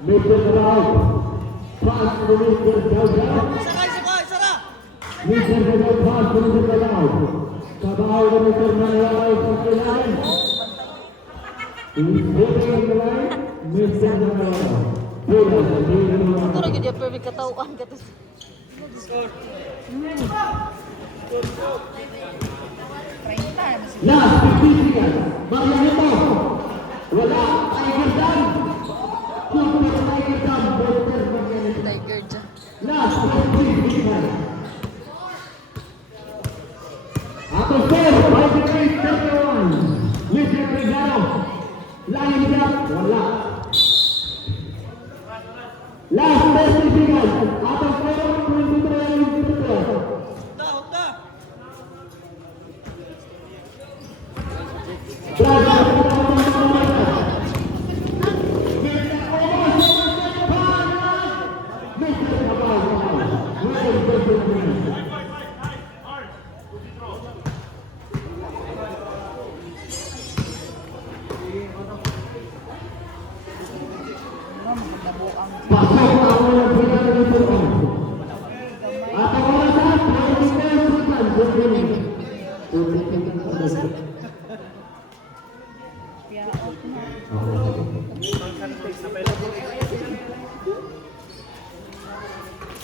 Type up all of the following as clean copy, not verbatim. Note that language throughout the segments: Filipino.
Mr. Galaw. Pass to Mr. Galaw. Mr. Galaw, pass to Mr. Galaw. Kabaw na Mr. Manalay sa kailangan. Putting on the line, Mr. Galaw. Pula sa kailangan. Ito rin yung perfect katauan ka. Last 15 seconds. Marianito. Wala. Tiger Dam. Super Tiger Dam. Mr. Marianito. Tiger dyan. Last 15 seconds. Ato sir, 5-3-31. Mr. Regalo. Line up. Wala. Last 30 seconds. Ato sir, 23-22.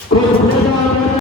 Good.